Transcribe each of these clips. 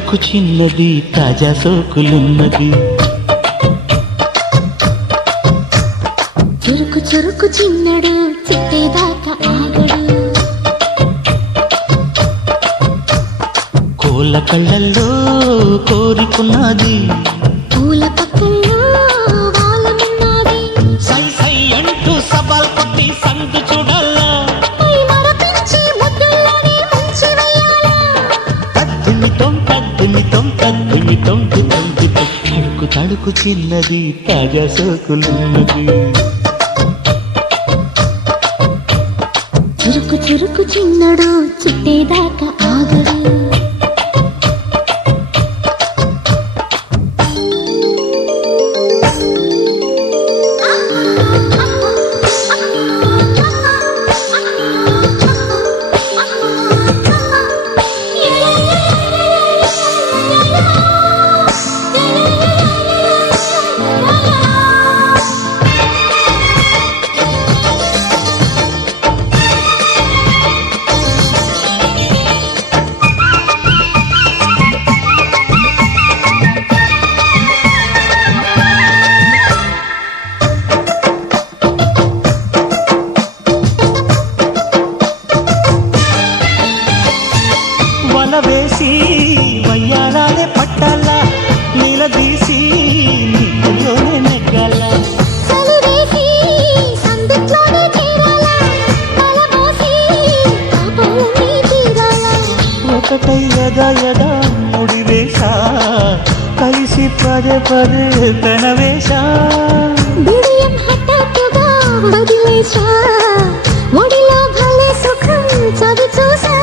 తళుకు చిన్నది తాజా సోకులున్నది చురుకు చురుకు చిన్నడు చిట్టేదాకా ఆగడు కోళ్ళ కళ్ళల్లో కోరికున్నది పూల పక్కల్లో వాలనున్నది సై సై అంటూ సవాల్ కొట్టి సందు చూడాలా పై మరపించి ముద్దుల్లోనే ముంచి వెయ్యాలా తద్దుమితం తళుకు తళుకు చిన్నది తాజా సోకులున్నది చురుకు చురుకు చిన్నడు చిట్టేదాకా ఆగడు వేసి వయ్యారాలే పట్టాల నిలదీసి నీలోనే నెగ్గాల సలువేసి సందుట్లోనే చేరాలా తలబోసి పాపాలన్నీ తీరాలా ఒకటై యదా యదా ముడివేశా కలిసి పదే పదే కనవేశా బిడియం హఠాత్తుగా వదిలేశా ఒడిలో భలే సుఖం చవి చూసా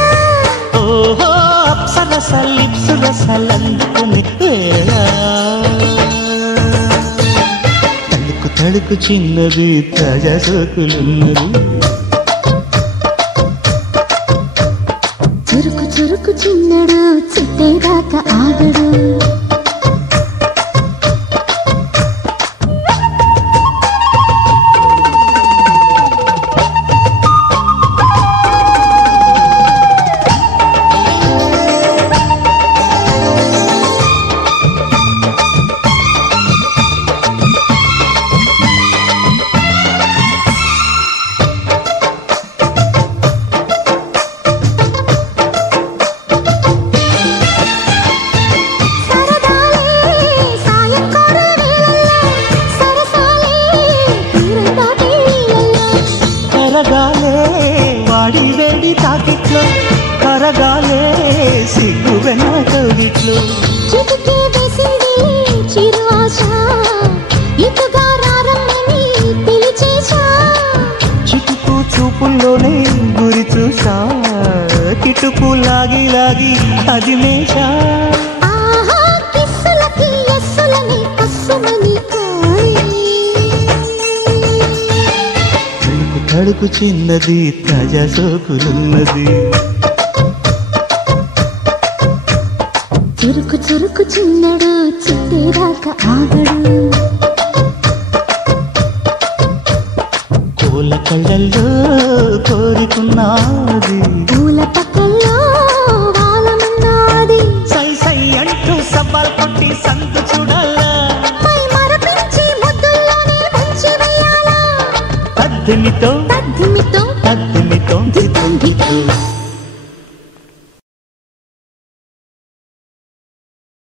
ఓహో అప్సరస లిప్సురసలందుకుని వేళ తళుకు తళుకు చిన్నది తాజా సోకులున్నది చురుకు చురుకు చిన్నడు చిట్టేదాకా ఆగడు కరగాలే వాడి వేడి తాకిట్లో కరగాలే సిగ్గు వెన్న కవిట్లో చిటికే వేసింది చిరు ఆశ ఇటుగా రారమ్మని పిలిచేశా చిటుకు చూపుల్లోనే గురి చూసా కిటుకు లాగి లాగి అది మేషా ఆహా కిస్సులకి ఎస్సులని కస్సుమని తళుకు తళుకు చిన్నది తాజా సోకులున్నది చురుకు చురుకు చిన్నడు చిట్టేదాకా ఆగడు కోళ్ళ కళ్ళల్లో కోరికున్నది పూల పక్కల్లో వాలమున్నది సై సై అంటూ సవాల్ కొట్టి సందు చూడాలా పై మరపించి ముద్దుల్లోనే ముంచి వెయ్యాలా తద్దిమితో తద్దిమితో